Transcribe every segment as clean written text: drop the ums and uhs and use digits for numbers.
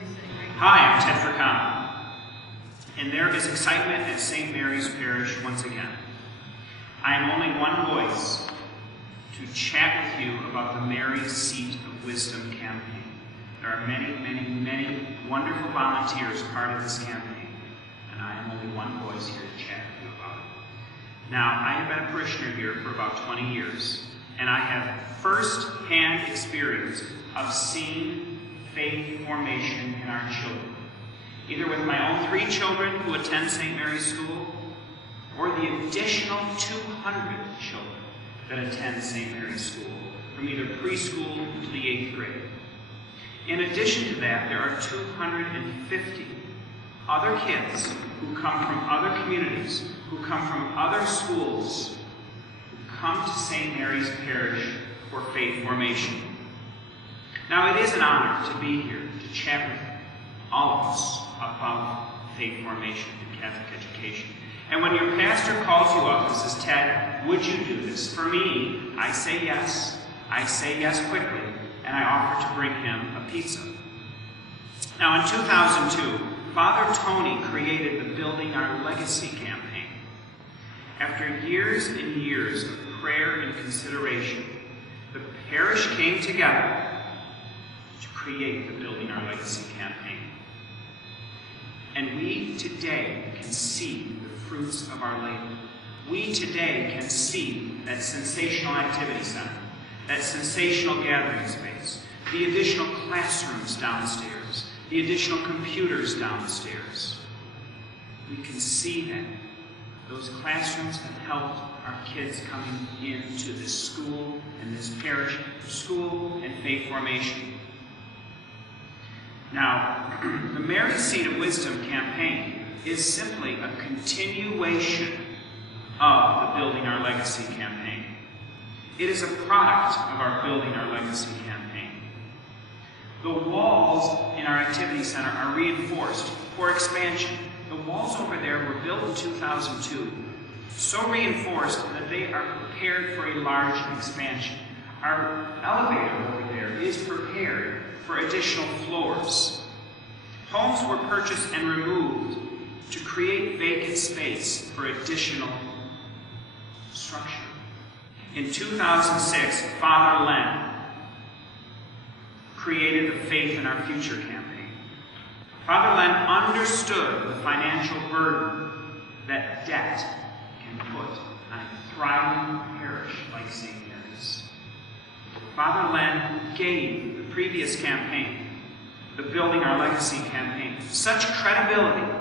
Hi, I'm Ted Fricano, and there is excitement at St. Mary's Parish once again. I am only one voice to chat with you about the Mary Seat of Wisdom campaign. There are many, many, many wonderful volunteers part of this campaign, and I am only one voice here to chat with you about it. Now, I have been a parishioner here for about 20 years, and I have first-hand experience of seeing faith formation in our children, either with my own 3 children who attend St. Mary's School, or the additional 200 children that attend St. Mary's School, from either preschool to the 8th grade. In addition to that, there are 250 other kids who come from other communities, who come from other schools, who come to St. Mary's Parish for faith formation. Now, it is an honor to be here to chat with all of us about faith formation and Catholic education. And when your pastor calls you up and says, Ted, would you do this? For me, I say yes. I say yes quickly, and I offer to bring him a pizza. Now, in 2002, Father Tony created the Building Our Legacy campaign. After years and years of prayer and consideration, the parish came together to create the Building Our Legacy campaign. And we today can see the fruits of our labor. We today can see that sensational activity center, that sensational gathering space, the additional classrooms downstairs, the additional computers downstairs. We can see that. Those classrooms have helped our kids coming into this school and this parish for school and faith formation. Now, the Mary Seat of Wisdom campaign is simply a continuation of the Building Our Legacy campaign. It is a product of our Building Our Legacy campaign. The walls in our activity center are reinforced for expansion. The walls over there were built in 2002, so reinforced that they are prepared for a large expansion. Our elevator over there is prepared for additional floors. Homes were purchased and removed to create vacant space for additional structure. In 2006, Father Len created the Faith in Our Future campaign. Father Len understood the financial burden that debt can put on a thriving parish like St. Mary's. Father Len gave the previous campaign, the Building Our Legacy campaign, such credibility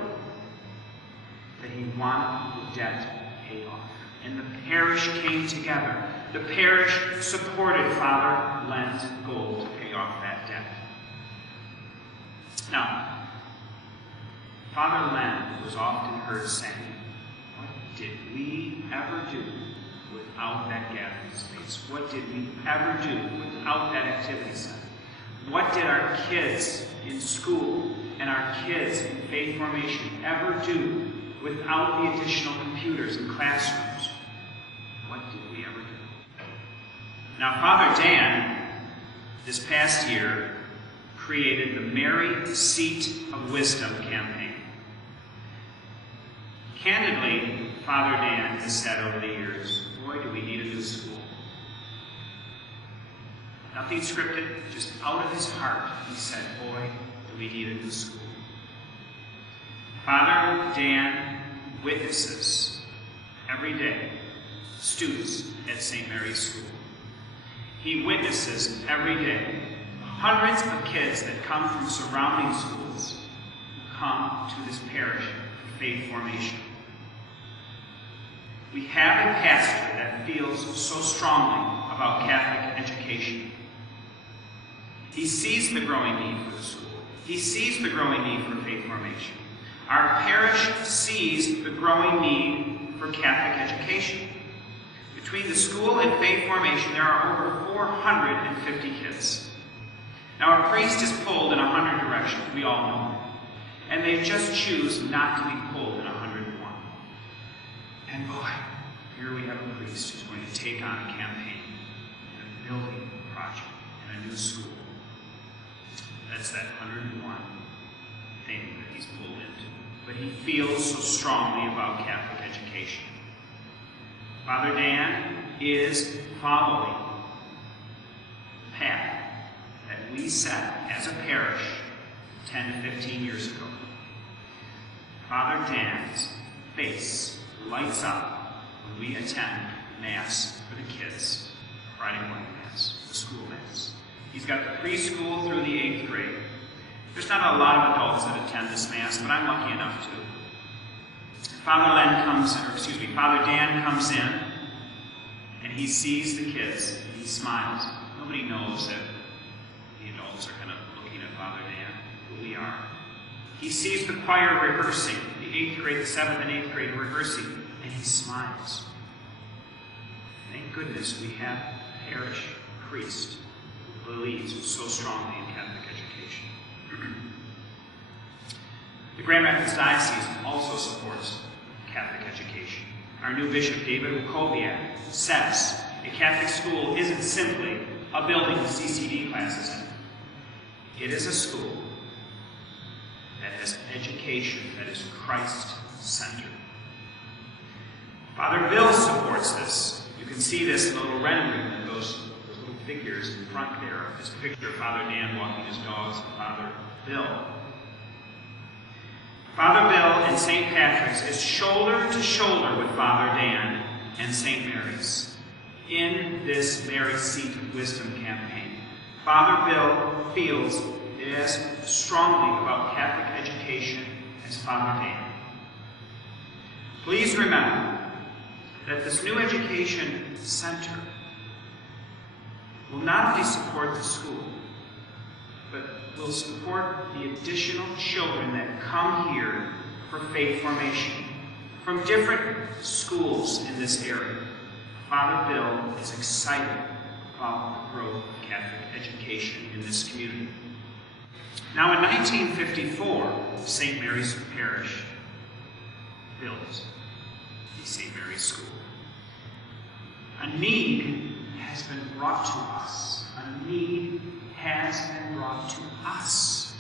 that he wanted the debt paid off. And the parish came together. The parish supported Father Len's goal to pay off that debt. Now, Father Len was often heard saying, what did we ever do without that gathering space? What did we ever do without that activity center? What did our kids in school and our kids in faith formation ever do without the additional computers and classrooms? What did we ever do? Now, Father Dan, this past year, created the Mary Seat of Wisdom campaign. Candidly, Father Dan has said over the years, boy, do we need a new school. Nothing scripted, just out of his heart, he said, boy, do we need a new school. Father Dan witnesses every day students at St. Mary's School. He witnesses every day hundreds of kids that come from surrounding schools who come to this parish for faith formation. We have a pastor that feels so strongly about Catholic education. He sees the growing need for the school. He sees the growing need for faith formation. Our parish sees the growing need for Catholic education. Between the school and faith formation, there are over 450 kids. Now, a priest is pulled in 100 directions, we all know. And they just choose not to be pulled in 101. And boy, here we have a priest who's going to take on a campaign, and a building project, and a new school. That's that 101 pulled into, but he feels so strongly about Catholic education. Father Dan is following the path that we set as a parish 10 to 15 years ago. Father Dan's face lights up when we attend Mass for the kids, Friday morning Mass, the school Mass. He's got the preschool through the 8th grade. There's not a lot of adults that attend this Mass, but I'm lucky enough to. Father Dan comes in, and he sees the kids, and he smiles. Nobody knows that the adults are kind of looking at Father Dan, but we are. He sees the choir rehearsing, the 8th grade, the 7th and 8th grade rehearsing, and he smiles. Thank goodness we have a parish priest who believes so strongly in Catholic education. The Grand Rapids Diocese also supports Catholic education. Our new Bishop, David Wukowiak, says a Catholic school isn't simply a building with CCD classes in it. It is a school that has education that is Christ-centered. Father Bill supports this. You can see this in a little rendering of those little figures in front there. This picture of Father Dan walking his dogs and Father Bill. Father Bill and St. Patrick's is shoulder to shoulder with Father Dan and St. Mary's in this Mary Seat of Wisdom campaign. Father Bill feels as strongly about Catholic education as Father Dan. Please remember that this new education center will not only support the school, but will support the additional children that come here for faith formation from different schools in this area. Father Bill is excited about the growth of Catholic education in this community. Now, in 1954, St. Mary's Parish built the St. Mary's School. A need has been brought to us. A need has been brought to us.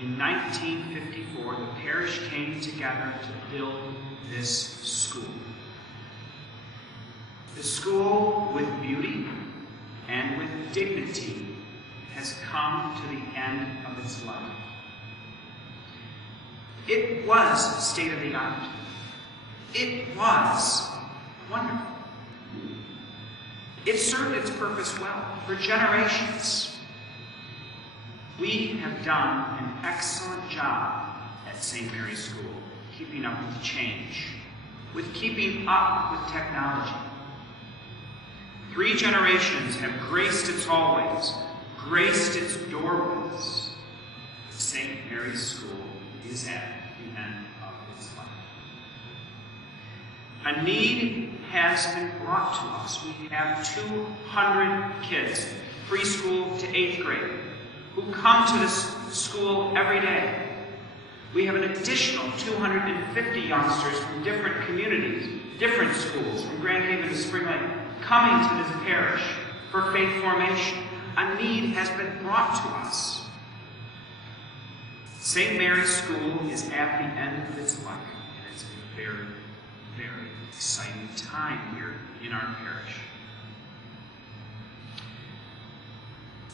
In 1954, the parish came together to build this school. The school, with beauty and with dignity, has come to the end of its life. It was state-of-the-art. It was wonderful. It served its purpose well for generations. We have done an excellent job at St. Mary's School, keeping up with change, with keeping up with technology. 3 generations have graced its hallways, graced its doorways. St. Mary's School is at the end of its life. A need has been brought to us. We have 200 kids, preschool to 8th grade, who come to this school every day. We have an additional 250 youngsters from different communities, different schools, from Grand Haven to Spring Lake, coming to this parish for faith formation. A need has been brought to us. St. Mary's School is at the end of its life, and it's a very, very exciting time here in our parish.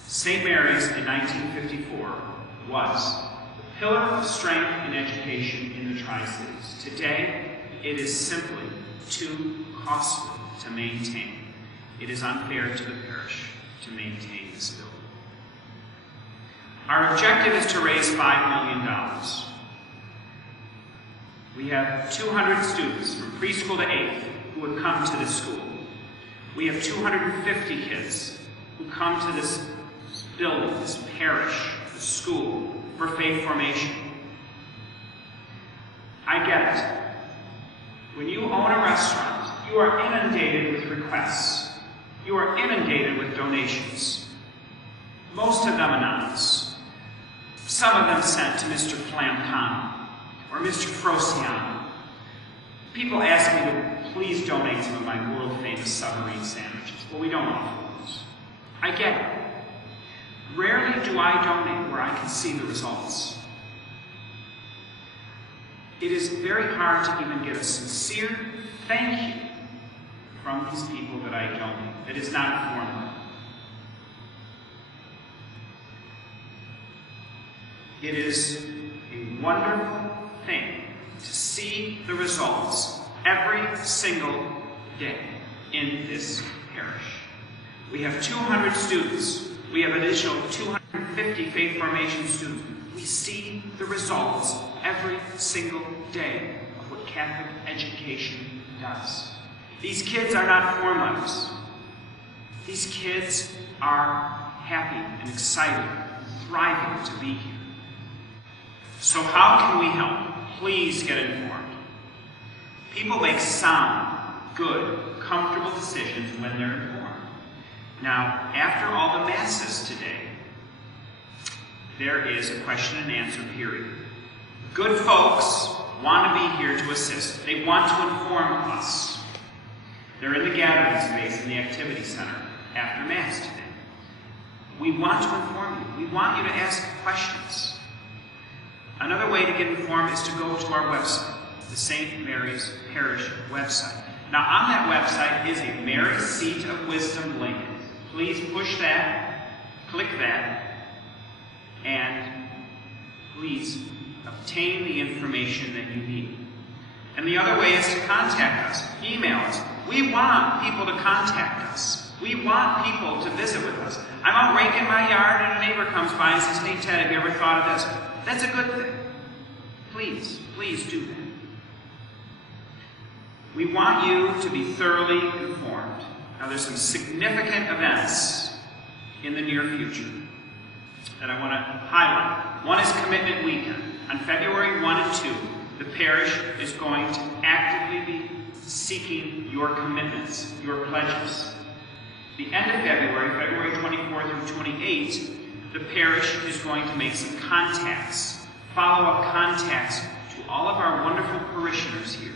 St. Mary's in 1954 was the pillar of strength in education in the Tri-Cities. Today, it is simply too costly to maintain. It is unfair to the parish to maintain this building. Our objective is to raise $5 million. We have 200 students from preschool to 8th who would come to this school. We have 250 kids who come to this building, this parish, this school, for faith formation. I get it. When you own a restaurant, you are inundated with requests. You are inundated with donations. Most of them anonymous. Some of them sent to Mr. Flampano or Mr. Frociano. People ask me to please donate some of my world-famous submarine sandwiches. Well, we don't offer those. I get it. Rarely do I donate where I can see the results. It is very hard to even get a sincere thank you from these people that I don't know. It is not formal. It is a wonderful thing to see the results every single day in this parish. We have 200 students. We have an additional 250 faith formation students. We see the results every single day of what Catholic education does. These kids are not form letters. These kids are happy and excited and thriving to be here. So how can we help? Please get informed. People make sound, good, comfortable decisions when they're informed. Now, after all the masses today, there is a question and answer period. Good folks want to be here to assist. They want to inform us. They're in the gathering space in the activity center after Mass today. We want to inform you. We want you to ask questions. Another way to get informed is to go to our website, the St. Mary's Parish website. Now on that website is a Mary Seat of Wisdom link. Please push that, click that, and please obtain the information that you need. And the other way is to contact us, email us. We want people to contact us. We want people to visit with us. I'm out raking my yard and a neighbor comes by and says, "Hey Ted, have you ever thought of this?" That's a good thing. Please, please do that. We want you to be thoroughly informed. Now there's some significant events in the near future that I want to highlight. One is Commitment Weekend. On February 1 and 2, the parish is going to actively be seeking your commitments, your pledges. The end of February, February 24 through 28, the parish is going to make some contacts, follow-up contacts to all of our wonderful parishioners here.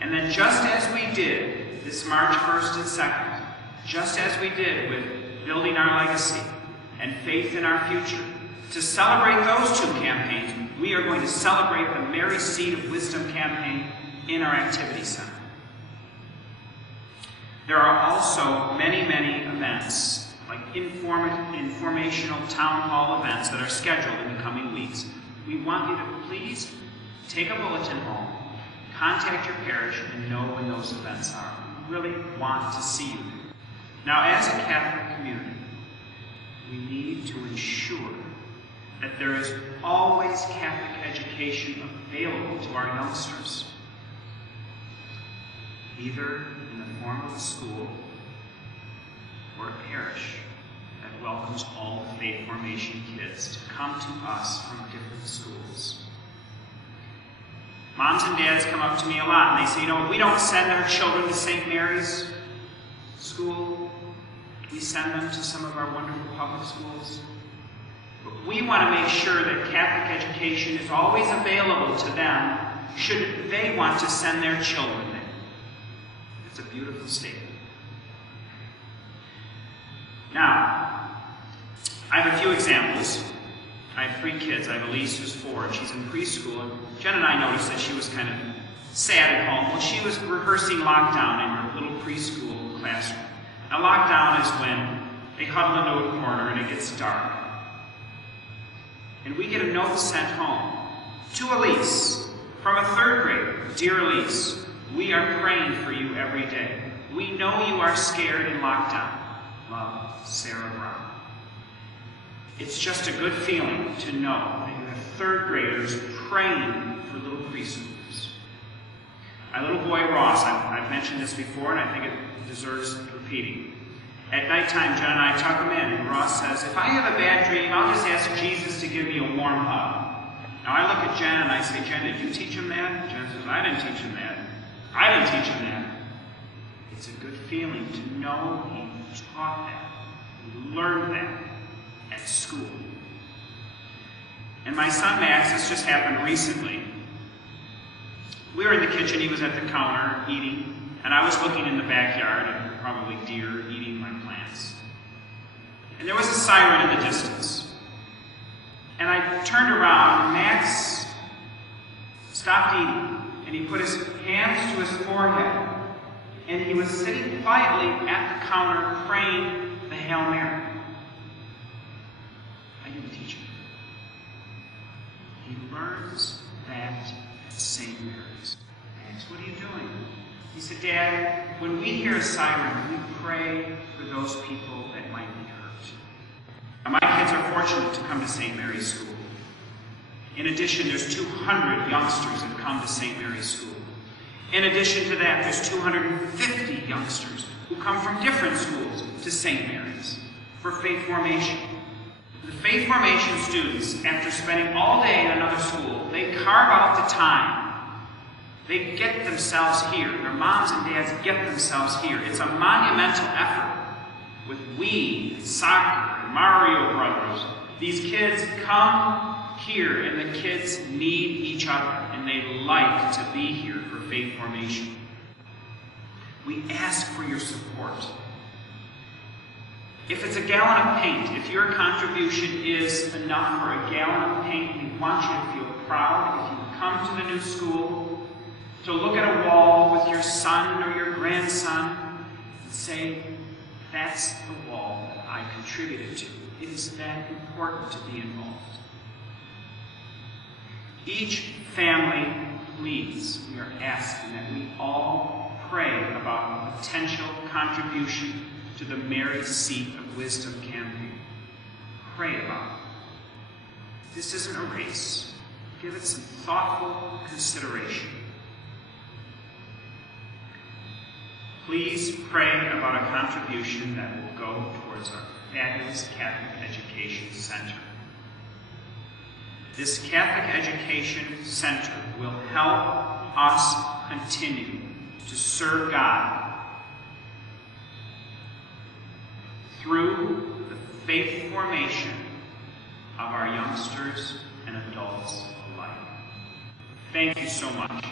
And then just as we did this March 1st and 2nd, just as we did with Building Our Legacy and Faith in Our Future, to celebrate those two campaigns, we are going to celebrate the Mary Seat of Wisdom campaign in our activity center. There are also many, many events, like informational town hall events that are scheduled in the coming weeks. We want you to please take a bulletin home, contact your parish, and know when those events are. We really want to see you. Now, as a Catholic community, we need to ensure that there is always Catholic education available to our youngsters, either in the form of a school or a parish that welcomes all the faith formation kids to come to us from different schools. Moms and dads come up to me a lot and they say, you know, we don't send our children to St. Mary's school. We send them to some of our wonderful public schools. But we want to make sure that Catholic education is always available to them should they want to send their children there. It's a beautiful statement. Now, I have a few examples. I have 3 kids. I have Elise, who's 4, and she's in preschool. And Jen and I noticed that she was kind of sad at home. Well, she was rehearsing lockdown in her little preschool classroom. Now, lockdown is when they huddle into a corner and it gets dark. And we get a note sent home to Elise from a 3rd grader. Dear Elise, we are praying for you every day. We know you are scared in lockdown. Love, Sarah Brown. It's just a good feeling to know that you have 3rd graders praying for little preschoolers. My little boy Ross, I've mentioned this before and I think it deserves repeating. At nighttime, Jen and I tuck him in, and Ross says, if I have a bad dream, I'll just ask Jesus to give me a warm hug. Now I look at Jen and I say, Jen, did you teach him that? Jen says, I didn't teach him that. I didn't teach him that. It's a good feeling to know he taught that, he learned that at school. And my son Max, this just happened recently. We were in the kitchen, he was at the counter eating, and I was looking in the backyard at probably deer eating my plants. And there was a siren in the distance. And I turned around, and Max stopped eating, and he put his hands to his forehead, and he was sitting quietly at the counter praying the Hail Mary. I didn't teach him. He learns that at St. Mary's. I asked, what are you doing? He said, Dad, when we hear a siren, we pray for those people that might be hurt. Now, my kids are fortunate to come to St. Mary's School. In addition, there's 200 youngsters that come to St. Mary's School. In addition to that, there's 250 youngsters who come from different schools to St. Mary's for faith formation. The faith formation students, after spending all day in another school, they carve out the time. They get themselves here. Their moms and dads get themselves here. It's a monumental effort with Wii and soccer and Mario Brothers. These kids come here, and the kids need each other, and they like to be here for faith formation. We ask for your support. If it's a gallon of paint, if your contribution is enough for a gallon of paint, we want you to feel proud if you come to the new school, to look at a wall with your son or your grandson and say, that's the wall that I contributed to. It is that important to be involved. Each family, please, we are asking that we all pray about a potential contribution to the Mary Seat of Wisdom campaign. Pray about it. This isn't a race. Give it some thoughtful consideration. Please pray about a contribution that will go towards our fabulous Catholic Education Center. This Catholic Education Center will help us continue to serve God through the faith formation of our youngsters and adults alike. Thank you so much.